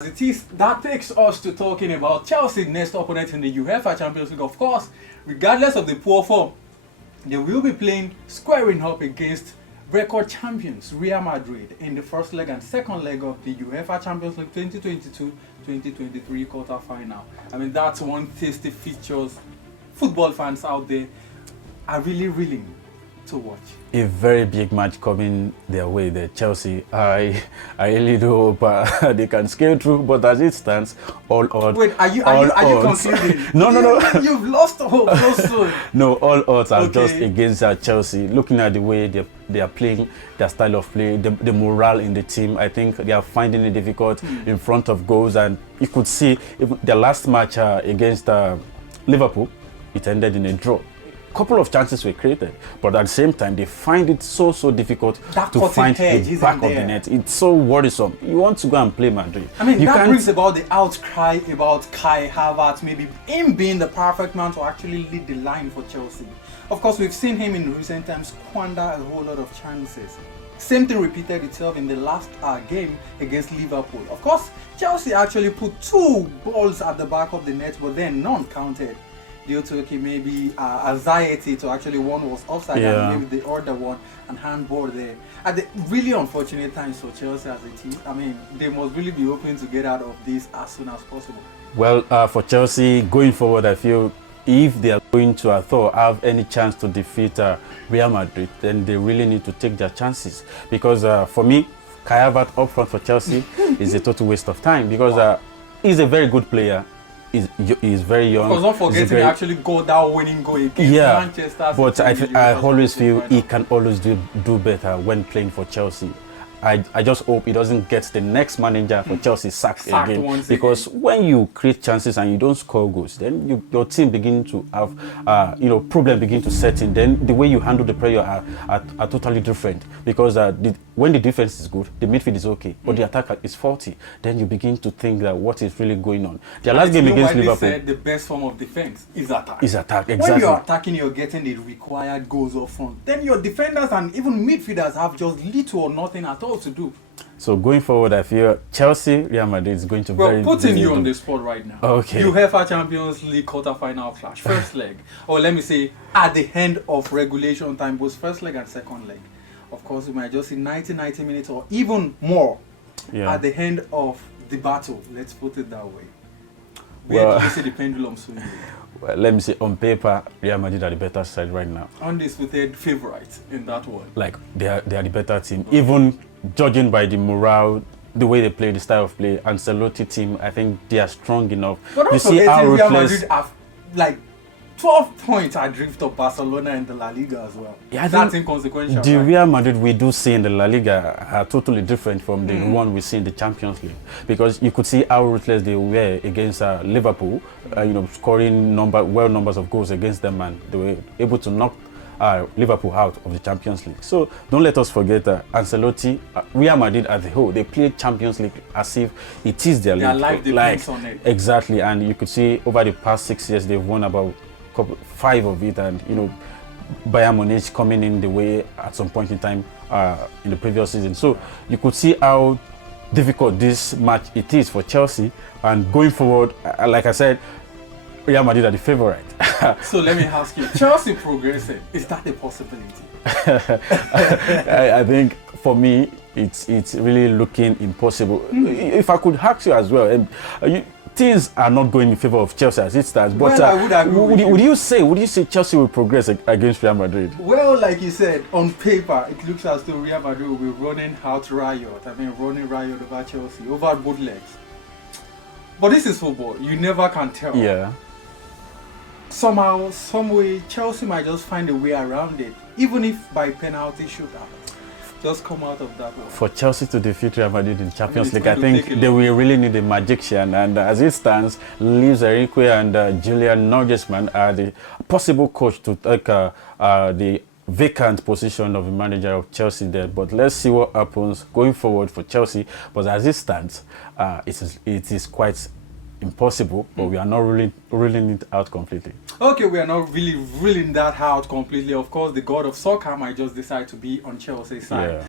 It is that takes us to talking about Chelsea's next opponent in the Uefa Champions League. Of course, regardless of the poor form, they will be playing squaring up against record champions Real Madrid in the first leg and second leg of the Uefa Champions League 2022-2023 quarter-final. I mean, that's one tasty features football fans out there are really willing to watch. A very big match coming their way, the Chelsea. I really do hope they can scale through, but as it stands, all odds. Wait, are you concluding? No. You've lost hope so soon. No, all odds are just against Chelsea. Looking at the way they are playing, their style of play, the morale in the team, I think they are finding it difficult in front of goals. And you could see even their last match against Liverpool, it ended in a draw. Couple of chances were created, but at the same time they find it so difficult to find the back of the net. It's so worrisome. You want to go and play Madrid. I mean, that brings about the outcry about Kai Havertz, maybe him being the perfect man to actually lead the line for Chelsea. Of course, we've seen him in recent times squander a whole lot of chances. Same thing repeated itself in the last game against Liverpool. Of course, Chelsea actually put 2 balls at the back of the net, but then none counted due to maybe anxiety to actually one was offside and maybe the other one and handball there. At the really unfortunate times for Chelsea as a team, I mean, they must really be hoping to get out of this as soon as possible. Well, for Chelsea, going forward, I feel if they are going to have any chance to defeat Real Madrid, then they really need to take their chances. Because for me, Kai Havertz up front for Chelsea is a total waste of time because he's a very good player. He's very young. Because don't forget he actually got that winning goal against Manchester City. But I always feel he can always do better when playing for Chelsea. I just hope he doesn't get the next manager for Chelsea sacked again. Because when you create chances and you don't score goals, then your team begin to have problem begin to set in. Then the way you handle the pressure are totally different. Because when the defense is good, the midfield is okay, but the attack is faulty. Then you begin to think that what is really going on. Their last game against Liverpool, said the best form of defense is attack. Exactly. When you're attacking, you're getting the required goals up front. Then your defenders and even midfielders have just little or nothing at all to do. So going forward, I feel Chelsea, Real Madrid is going to putting you on the spot right now. Okay. Uefa Champions League quarter-final clash, first leg, or let me say at the end of regulation time, both first leg and second leg. Of course, we might just see 90 minutes or even more at the end of the battle. Let's put it that way. Where do you see the pendulum swinging? Well, let me say, on paper, Real Madrid are the better side right now. Undisputed favourites in that one. Like, they are the better team. Even judging by the morale, the way they play, the style of play, Ancelotti team, I think they are strong enough. But don't forget Real Madrid have like 12 points adrift of Barcelona in the La Liga as well. Yeah, that's inconsequential. The Real Madrid we do see in the La Liga are totally different from the one we see in the Champions League. Because you could see how ruthless they were against Liverpool, scoring numbers of goals against them, and they were able to knock Liverpool out of the Champions League. So don't let us forget Ancelotti, Real Madrid as a whole, they play Champions League as if it is their league. Their life depends on it. Exactly, and you could see over the past 6 years they've won about 5 of it, and Bayern Munich coming in the way at some point in time in the previous season. So you could see how difficult this match it is for Chelsea, and going forward, like I said, Real Madrid are the favorite. So let me ask you, Chelsea progressing, is that a possibility? I think for me it's really looking impossible. If I could ask you as well, things are not going in favor of Chelsea as it stands. But I would agree would you say Chelsea will progress against Real Madrid? Well, like you said, on paper, it looks as though Real Madrid will be running riot. Running riot over Chelsea, over both legs. But this is football. You never can tell. Yeah. Somehow, some way, Chelsea might just find a way around it, even if by penalty shootout. Just come out of that one. For Chelsea to defeat Real Madrid in Champions League, I think they will really need a magician. And as it stands, Luis Enrique and Julian Nagelsmann are the possible coach to take the vacant position of the manager of Chelsea there. But let's see what happens going forward for Chelsea. But as it stands, it is quite impossible, but we are not ruling it out completely. Okay, we are not really ruling that out completely. Of course, the god of soccer might just decide to be on Chelsea's side.